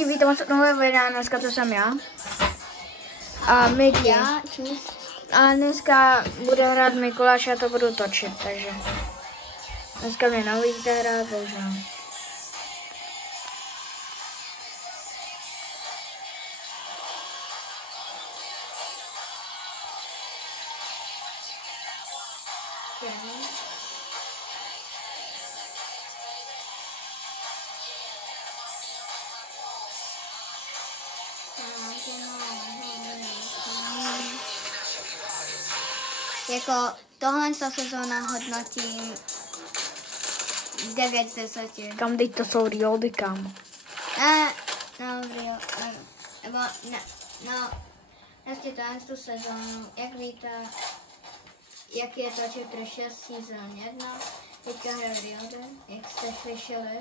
lidi, vítám u nové videa, dneska to jsem já. A Miky. Já, čus. A dneska bude hrát Mikuláš a to budu točit, takže dneska mě naučíte hrát, takže Jako tohle sezóna hodnotím 9 z 10. kam teď to jsou riody, kam? Nebo ne, no, prostě tu sezónu, jak víte, jak je to chapter 6 season 1, teďka hraje Riode, jak jste slyšeli.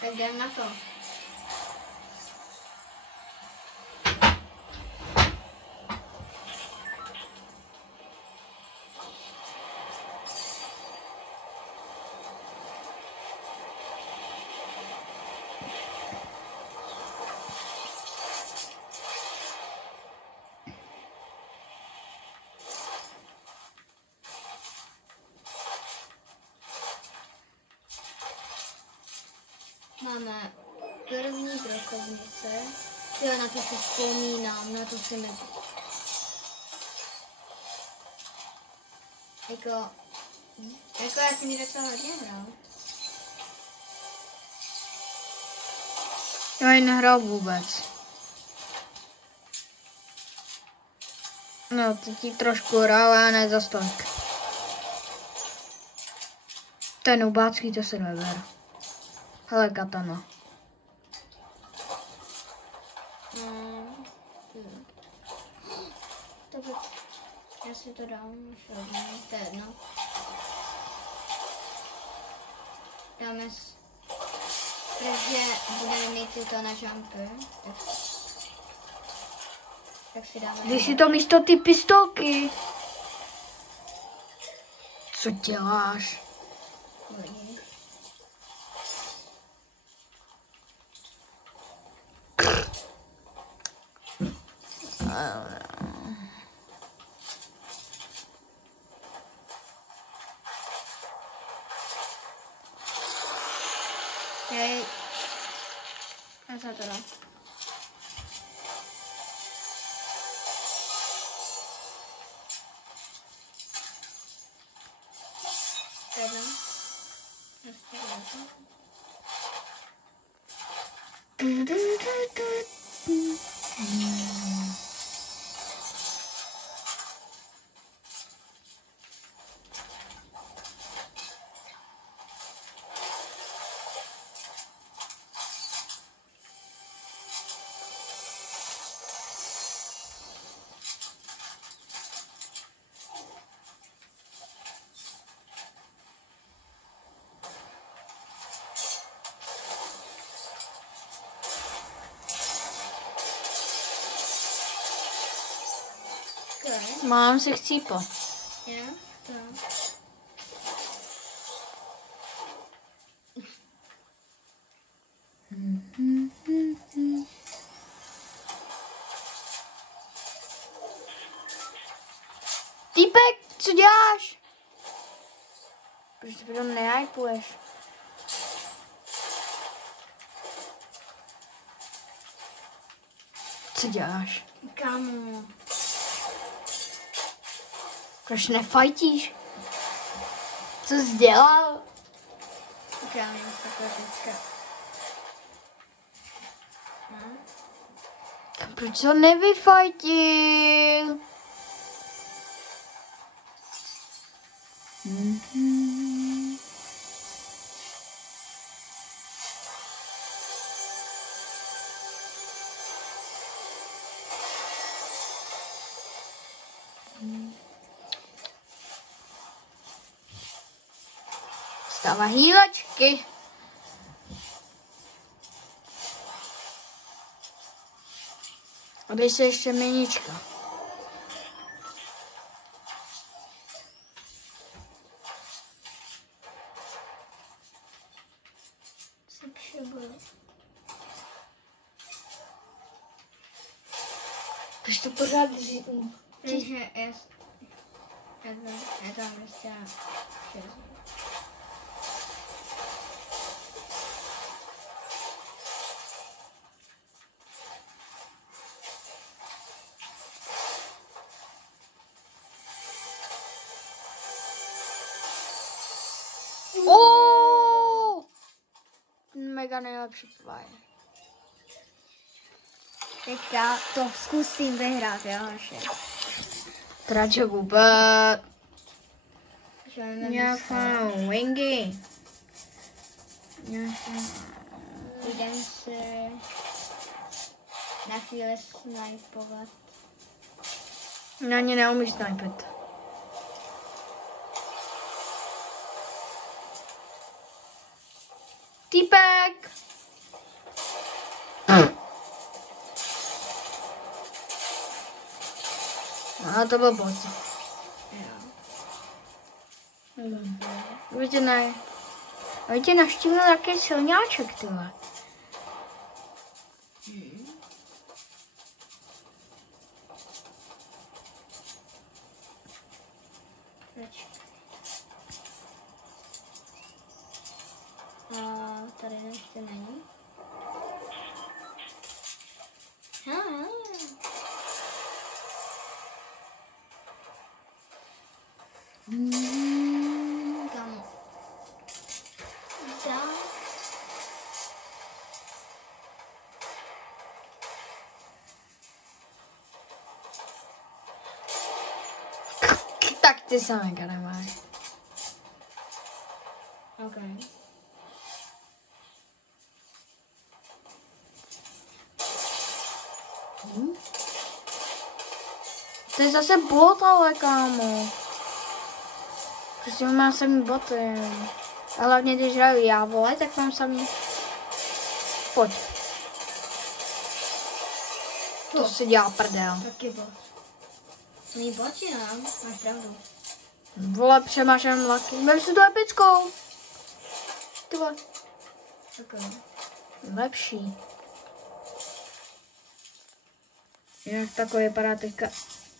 Tak jdem na to. Máme první brokovnice. Jo, na to si vzpomínám, na to si mi... Jako já jsem ji docela hodně hrál. Já ji nehrál vůbec. No, teď ji trošku hrál, ale ne za tolik. Ten ubácký, to se neber. Hele, katana. To by... Já si to dám už rovnou, to je jedno. Dáme... Protože budeme mít tyto na jumpy, tak si dáme... Když si to místo ty pistolky. Co děláš? Hodně. Hej. A co to dá? Teda. Mám si chcípat. Jo, to. Týpek, co děláš? Proč ty potom nehypuješ? Co děláš? Kámo. Proč nefajtíš? Co jsi dělal? Kámo, takhle teďka. Proč jsi ho nevyfajtil? Stává hýlačky. A dej se ještě minička. Se přebudu. Takže to pořád říkám. Takže je to prostě 6. Mega nejlepší play. Teďka to zkusím vyhrát, jo, hoši. Trače vůbec. Nějaká wingy. Jdem si na chvíli snajpovat. Na ně neumíš snajpit. Týpek! A to byl bot. Jo. Víte, ne. Víte, navštívil nějaký silňáček, tyhle. A tady ještě není. Kam? Dál. Tak ty samé nemáš. Okay. To je zase bot, ale kámo. Prostě mám samý boty. A hlavně když hraju já, vole, tak mám samý... Pojď. To si dělá prdel. Taky bot. Mý boti, no, máš pravdu. Vole, přemášem laky. Měli si tu epickou. Ty vole. Okay. Lepší. Jak takový vypadá teďka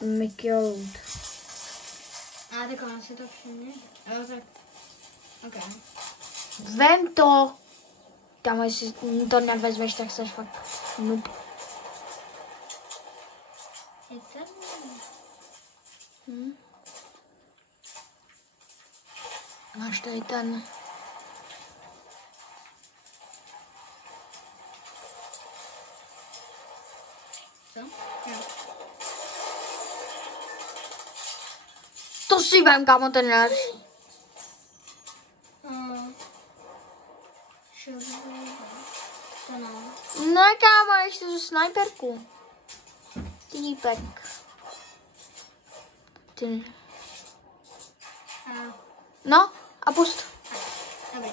Mickey Loot. A tak ono si to všimne. Jo, tak. Ok. Vem to. Tam, jestli to nevezmeš, tak seš fakt noob. Je to? Máš tady ten. Co? Jo. To si vem, kámo, ten nejlepší. To no. Ne, kámo, ještě tu snajperku. Týpek. Ty. No, a pust. Dobrý.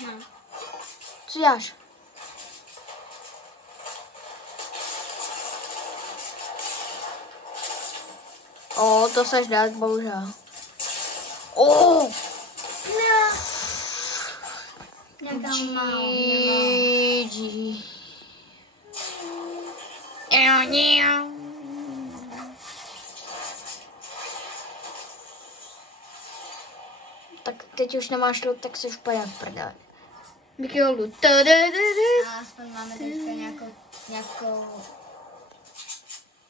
No. Co děláš? O, to seš dát, bohužel. O! Nějaká málo. GG. Tak teď už nemáš loot, tak jsi úplně v prdeli. Mickey loot. A aspoň máme teďka nějakou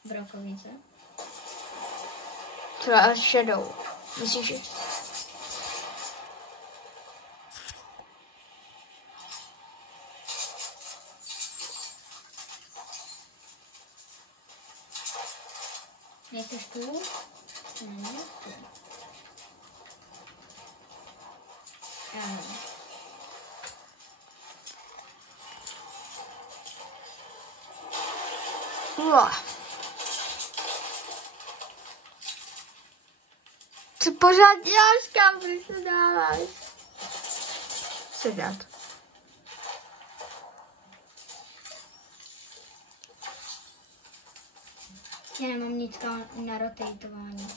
brokovnici. Třeba Shadow. Myslíš, že? Nejseš tu? Ne, tu. Co pořád děláš, kam ty se dáváš? Sedat. Já nemám nic na rotatování.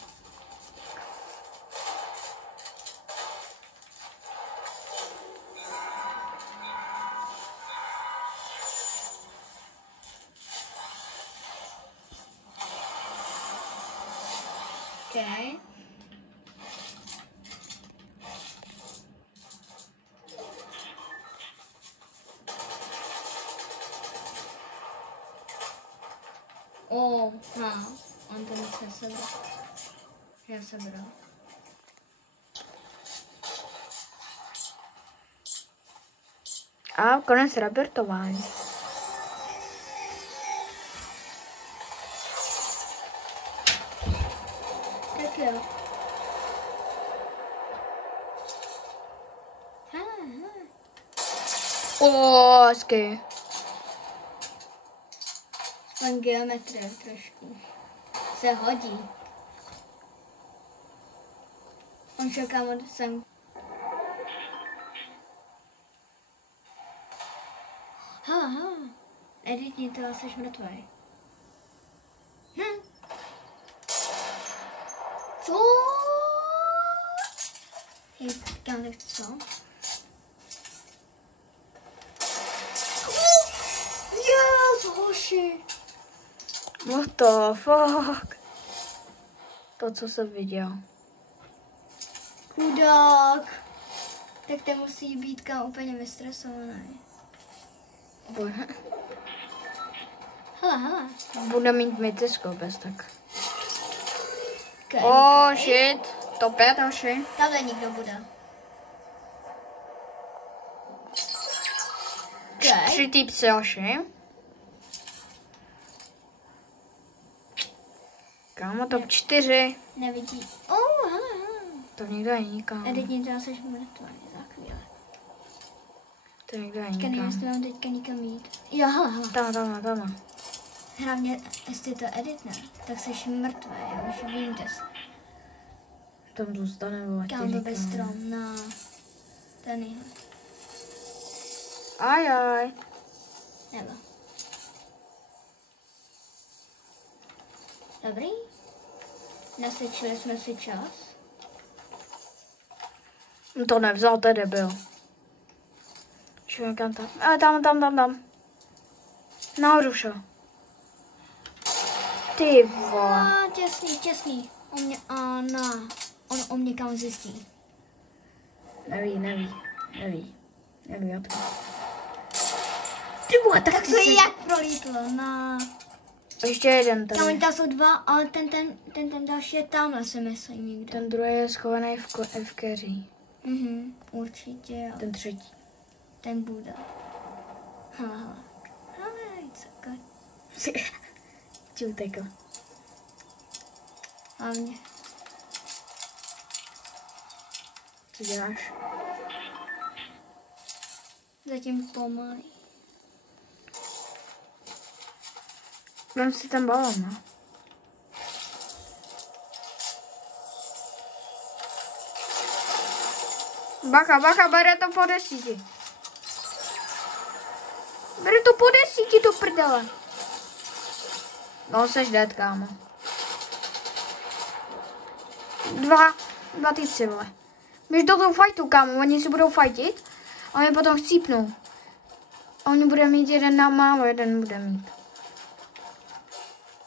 Okay. On to nic nesebral. Já sebral. A konec repertování. Tak jo. Hezky. Pan geometrie trošku se hodí. On šel kam sem. Hele. Editně to asi mrtvej. Co? Kam tak co? Yes, hoši. What the fuck? To, co jsem viděl. Chudák. Tak to musí být kam úplně vystresovaný. Bože. Hele. Bude mít mytisko bez tak. Okay. Shit. Top 5 hoši. Tamhle nikdo bude. Okay. 3 týpci hoši. Kámo, top 4. Nevidí. Hele. To nikdo není, kámo. Editně to asi mrtvý za chvíli. To nikdo Teďka není, nevím, kámo. jestli mám teďka nikam jít. Jo, hele. Tam. Hlavně, jestli to editne, tak jsi mrtvý, já už vím, že jsi. Tam zůstane, vole, ti Kam to bez říkám. strom, na ten je. Ajaj. Nebo. Dobrý. Nasečili jsme si čas. To nevzal, to je debil. Čekám tam. A tam. Nahoru šel. Ty vole. Těsný. On o mě kam zjistí. Neví o tom. Ty vole, tak Tak ty to si... je jak prolítlo, Ještě jeden tady. Tam jsou dva, ale ten další je tamhle, si myslím někde. Ten druhý je schovaný v keří. Určitě jo. Ten třetí. Ten bude. Hele, it's okay. Ti utekl. Hlavně. Co děláš? Zatím pomalý. Vem si ten balon, no. Bacha, bere to po 10. Bere to po 10 do prdele. No, seš dead, kámo. Dva týpci, vole. Běž do toho fightu, kámo, oni si budou fightit a oni potom chcípnou. A oni bude mít jeden na málo, jeden bude mít.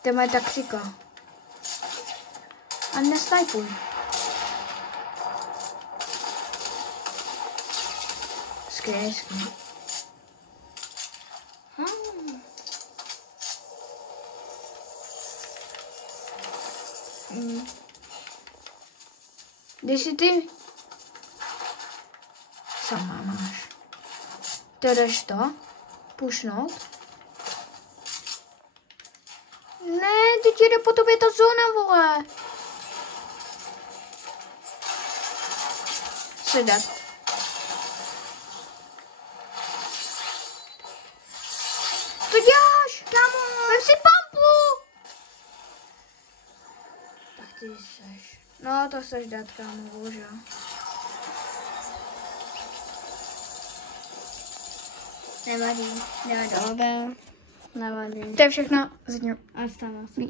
To je moje taktika. A nesnajpuj. Skvělý. Když si ty sama máš. Ty jdeš to pušnout. Ne, teď jde po tobě ta zóna, vole. Sedat. Co děláš? Kámo, vem si pampu. ty seš. No, to chceš dát, kámo, bohužel. Nevadí. Nevadí. To je všechno. A stává se.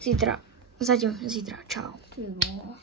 Zítra. Zatím zítra. Čau. Ty vole.